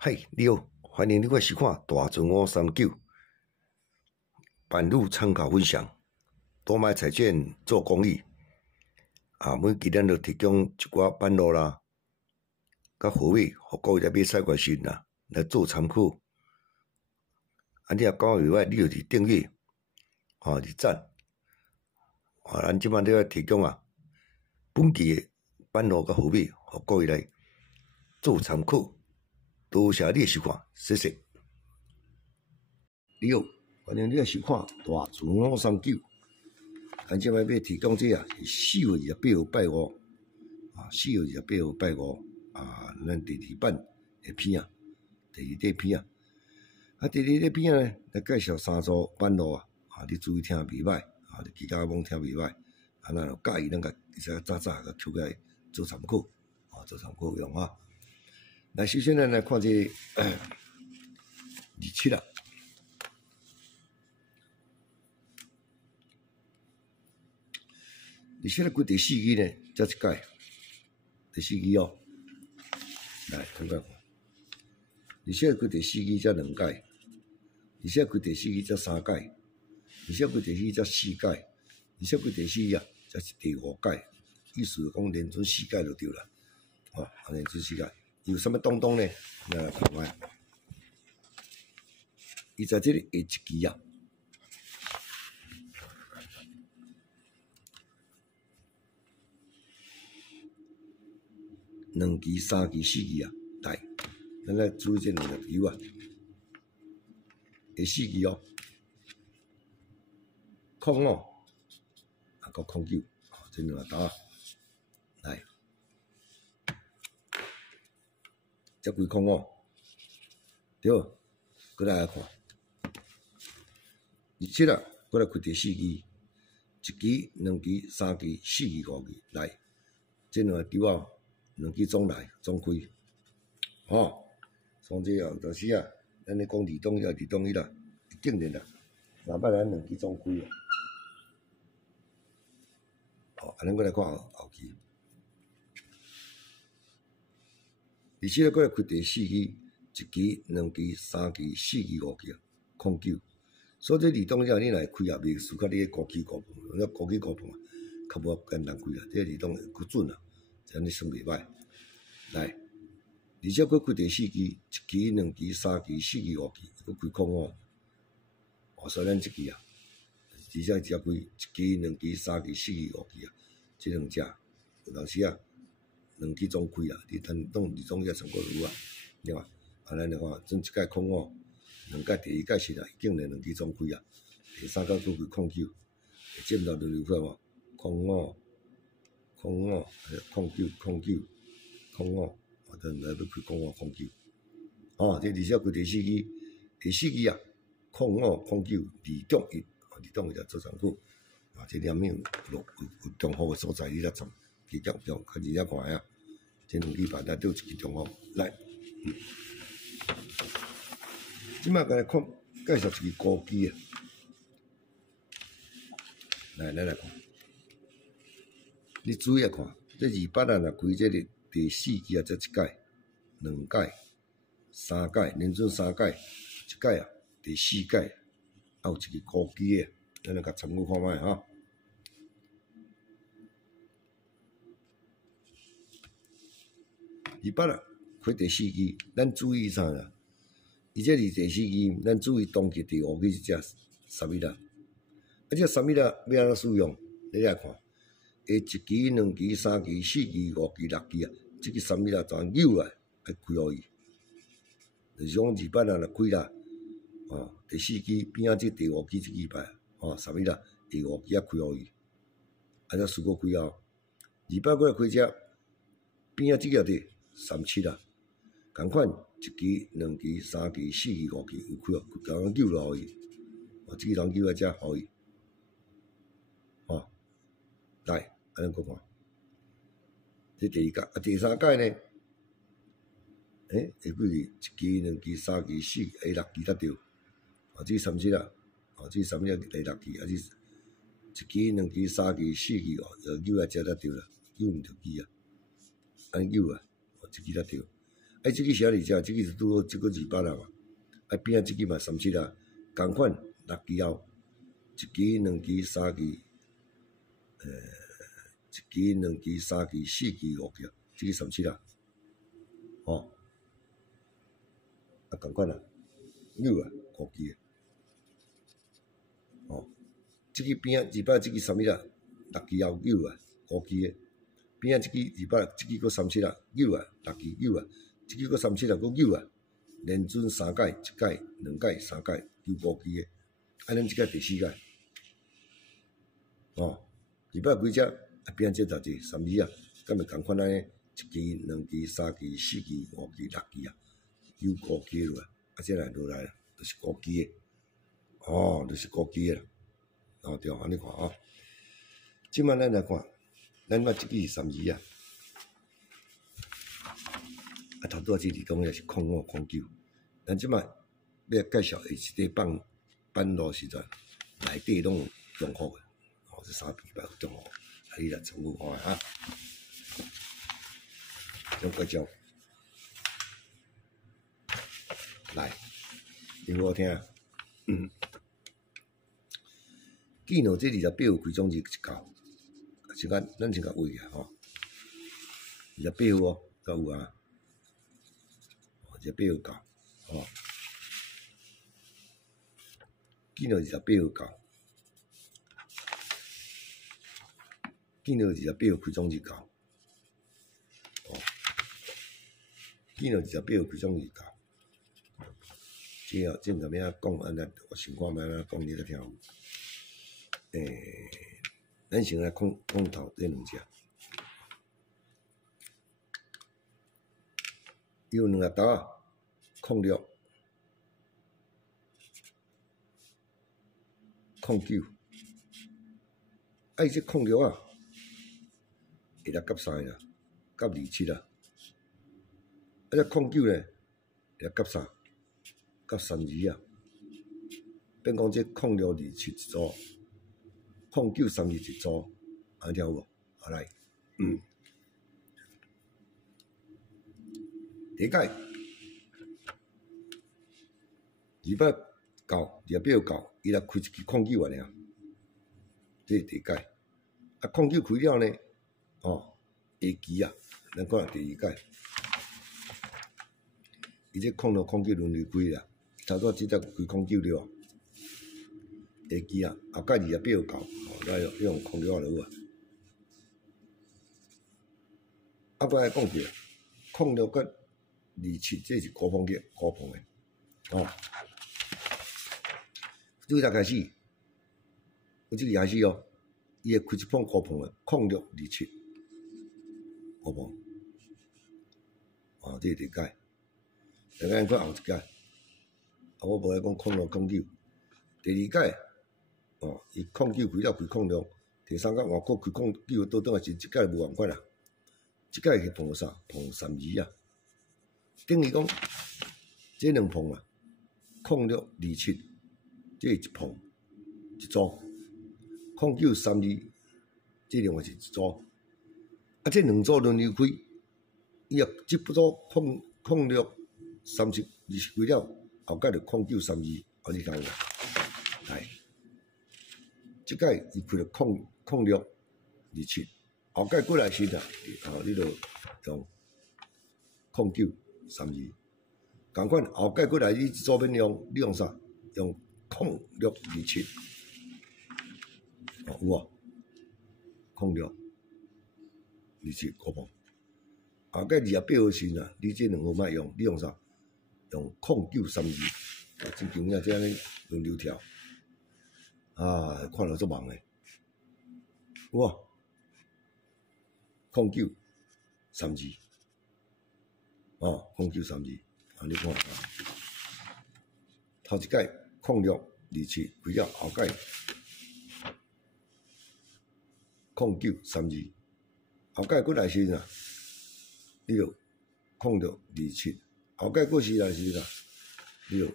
嗨，你好，欢迎你来收看大船539版路参考分享。多买彩券做公益每期咱就提供一寡版路啦，甲货尾，互各位来买彩券时啦，来做参考。你若讲袂歹，你就是订阅，是赞。咱即摆咧提供本期的版路甲货尾，互各位来做参考。多谢你的收看，谢谢。你好，欢迎你来收看大船539。咱即摆要提供这是4月28号拜五4月28号拜五咱第2版的片第2块片第2块片呢，来介绍3组版路你注意听袂歹你其他罔听袂歹若有介意，咱甲会使早甲抽起来做参考做参考用来，首先咱来看这2727几第4期呢，才一届，第4期来看看27几第4期才2届，27几第4期才3届，27几第4期才4届，27几第4期才是第5届，意思就讲连准4届就对了连准4届。有啥物东东呢？咱来看卖。伊在这里下一期2期、3期、4期来，咱来注意这2个球第4期05到09这2个答来。才几05对，过来看27过来开第4期，1期、2期、3期、4期、5期来，这2个球2期总来总开从这就是咱咧讲二等一啦，一定的啦，哪摆咱2期总开咱过来看后期。27过来开第4期，1期、2期、3期、4期、5期09，所以这2等一你若开袂输较你高期高分，因为高期高分较无简单开这2等较准这样你算袂歹。来，27过开第4期，1期、2期、3期、4期、5期，佫开05所以咱这期至少只开1期、2期、3期、4期、5期这2只有当时2期总开你当2种也参考就有对吧？咱就看准1届05，2届第2届是已经2期总开第3届佫开09，进到就看05、09、05，等来要开05、09这27开第4期，第4期05、09、2中1来做参考这念面有重复的所在，你来参比较较认真看这2期版内都有1期重复来。即摆来看介绍1期高期来，咱来看，你注意看，这28若开这个第4期才1届、2届、3届，连准3届，1届第4届，有1期高期咱来甲参考看卖28开第4期，咱注意啥啦？伊这是第4期，咱注意当期第5期是只3米这3米要安怎使用？你来看，1期、2期、3期、4期、5期、6期这个3米怎样扭来开互伊？就是讲28若开第4期边这第5期这期牌3米第5期开互伊，才输过开28过来开这边这个的37同款1期、2期、3期、4期、5期有开刚刚扭落去这个人扭来遮互伊来，咱搁看这第2届第3届呢？会几是1期、2期、3期、4期、6期才对这37这37第6期这1期、2期、3期、4期扭来遮才对啦，扭毋着期扭这期才对。即个是啊二只，即个是拄好即个28啊嘛，边仔即个嘛37啊，共款6支后，1支、2支、3支，1支、2支、3支、4支、5支，即个37啊，吼，共款啊，9啊，5支诶，吼，即个边仔200，即个31啊，6支后9啊，5支诶，边仔即个200，即个佫37啊，9啊，6支9啊，即个佫37啊，佫9啊，连准3届、1届、2届、3届，9、5支诶，咱即届第4届，哦，200几只，边仔这10只，32啊，敢会共款安尼，1支、2支、3支、4支、5支、6支啊，9、5支落来，这来落来，就是5支诶，哦，就是5支诶啦，哦对，安尼看啊，即摆咱来看，咱即个是32啊。头拄仔即2讲也是05、09，咱即摆要介绍的是伫放路时阵，内底拢有中伏的，吼，这3边有中伏，你来参考看啊。种介绍，来，听好听。见到这28号开总日一到，时间咱先甲画啊吼，28号哦，才有啊。28号到，吼，见到28号到，见到28号开总日到，哦，见到28号开总日到，这哦，这怎么样讲？安尼我想看卖安讲你来听。咱先来讲头这2只，有2个刀啊，06、09，这06啊，会来夹3啦，夹27啦，这09呢，会来夹3，夹32啊，变讲这06、27一组，09、32一组，安听有无？好来，第一届200到28号到，伊来开一支09啊尔，这是第一届。啊，09开了呢，哦，下期啊，咱看第2届，伊这06、09轮流开啦，头拄即只开09了，下期啊，后届28号到，哦，来用06啊落啊。啊，我来讲者，06甲27这是高峰诶，哦。最早开始，有即个开始哦，伊会开一碰高碰诶，06、27高碰，哦，这是第一届。第二届看后一届，我无爱讲06、09。第2届，哦，伊09开了开06，第3届换过开09，倒转来是即届无共款啦。即届是碰啥？碰32啊，等于讲这2碰啊，06、27。这是一碰一组，09、32，这另外是一组。啊，这2组轮流开，伊啊，这不组06、30、20开了，后届就09、32，安尼听有无？来，即届伊开了06、27，后届过来时啊，你就用09、32，共款后届过来你一组免用，你用啥？用06、27，哦有无？06、27高碰。后届28号时呐，你这2号莫用，你用啥？用09、32，真强呀！这安尼轮流跳，啊，看落足忙诶，有无？09、32，哦，09、32，安尼看啊，头一届。06、27开了，后届09、32，后届过来时呐，你就06、27，后届过时来时呐，你就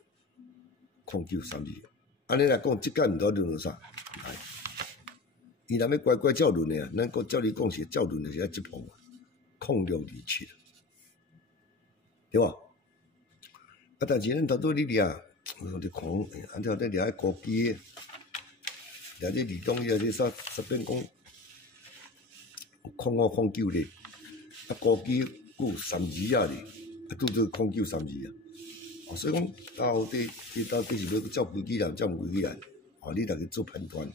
09、32。安尼来讲，即届毋知轮到啥？来，伊若要乖乖照轮诶啊，咱照你讲是照轮就是即碰啊，06、27。对无？啊，但是咱头拄你掠，我伫看，安怎在掠迄高机的，掠这李东伊啊，这煞变讲0509咧，啊高机佫有3字啊咧，啊拄做09 3字啊，哦，所以讲到底是要照规矩来，照唔规矩来，哦，你来去做判断。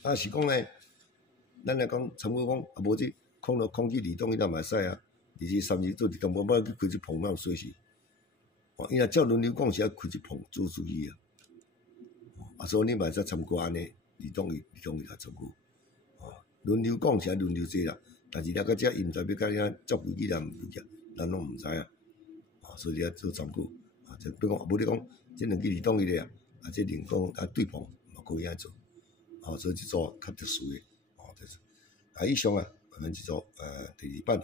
啊是讲咧，咱来讲，参考讲啊，无这空气李东伊也嘛会使啊，而且3字做伫根本要去开一棚，哪有水事？哦，伊若照轮流讲是要开一棚做注意啊，啊，所以你嘛会使参考安尼，李东伊来参考。哦，轮流讲是轮流做啦，但是了到遮伊毋知要甲你啊照规矩来毋规矩，咱拢毋知影。哦，所以你要做参考。啊，就比如讲，无你讲，这两支李东伊咧啊，这另讲啊对棚嘛可以安做。哦，所以即组较特殊诶。哦，就是。啊，以上啊，咱即组第2版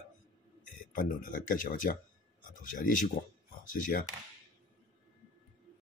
班落来介绍到遮。啊，多谢你的收看。好，谢谢啊。